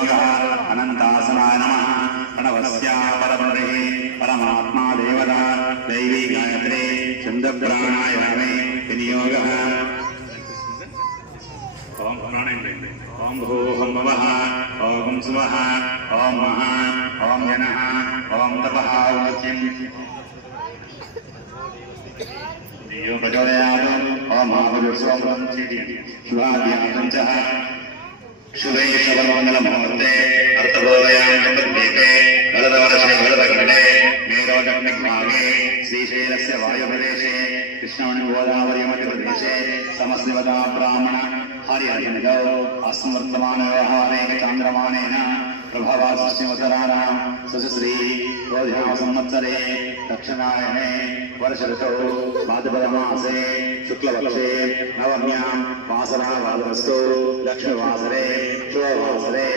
अनंतासनाय नमः प्रणवस्या परब्रह्मे परमात्मा देवता दैवी गायत्री छंदप्राणाय नमे विनियोगः ओम प्राणायाम ओम भूः भवः ओम सुवः ओम महा ओम जनः ओम तपः वाच्यम् यो प्रचोदयात् ओम महाभुजस्वं शुभाद्यातं च शुभे शुभमंगलमुहूर्ते अर्थबोधयां जगद्दीपे वरदवर्षे वरदखण्डे मेरोदग्निभागे श्रीशैलस्य वायुप्रदेशे कृष्णमणिगोदावरीमध्यप्रदेशे समस्तिवदा ब्राह्मण हरिहरिनिगौ अस्मवर्तमानव्यवहारेण चान्द्रमानेन प्रभवासस्योत्तराणां सशश्री रोधिनासंवत्सरे दक्षिणायने वर्षऋतौ भाद्रपदमासे शुक्लपक्षे नवम्यां वासरावासरस्तु दक्षिणवासरे शुभवासरे